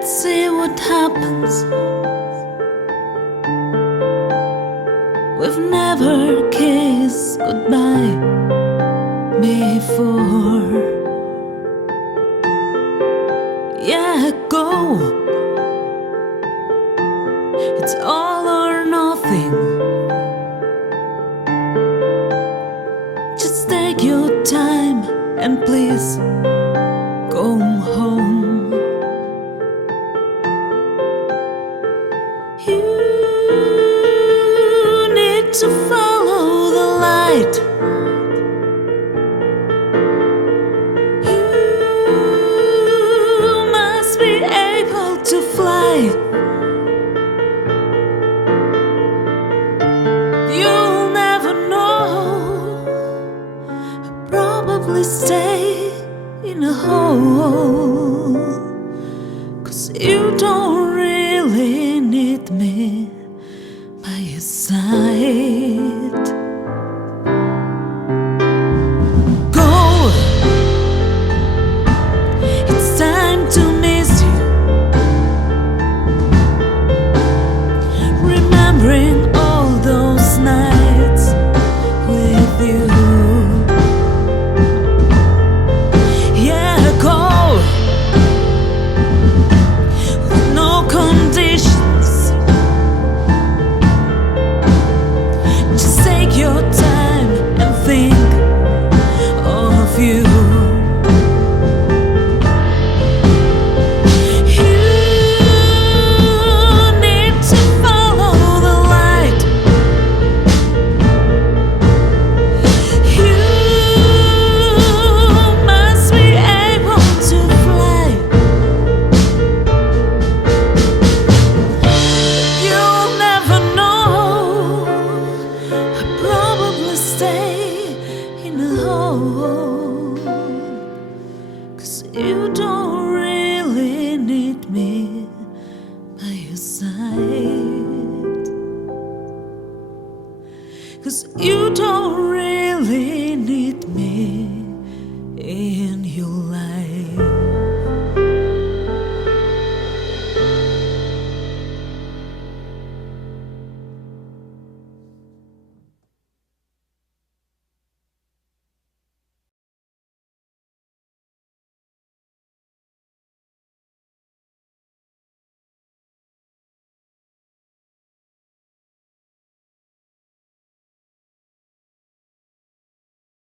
Let's see what happens. We've never kissed goodbye before. Yeah, go. It's all or nothing. Just take your time and please go home. You need to follow the light. You must be able to fly. You'll never know. I'll probably stay in a hole, 'cause you don't really need me by your side. Go. It's time to miss you. Remembering all those nights with you. Yeah, go. With no conditions. Just take your time and think of you. You need to follow the light. You must be able to fly. You'll never know. I'll probably stay in a hole, 'cause you don't really need me by your side. 'Cause you don't